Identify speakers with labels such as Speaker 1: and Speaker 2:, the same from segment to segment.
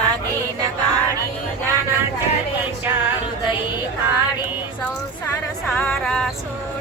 Speaker 1: आगीन काळी ज्ञानाच्या रेषा हृदयी काळी संसार सारा सो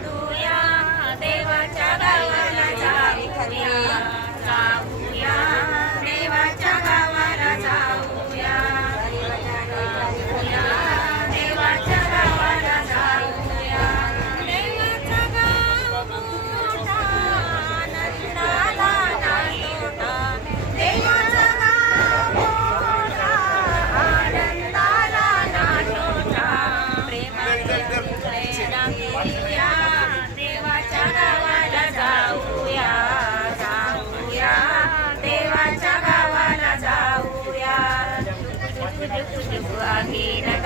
Speaker 1: Shukla Hina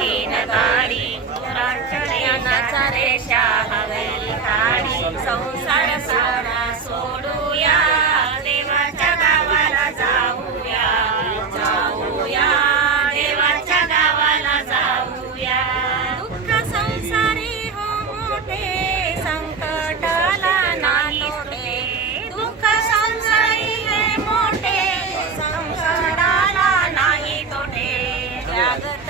Speaker 1: तीन संसार सोडूया. देवाच्या गावाला जाऊया. जाऊया. देवाच्या गावाला जाऊया. दुःख संसारी हो संकटाला नालोटे दुःख संसारी मोठे. संकटाला नाही तोटे. जागत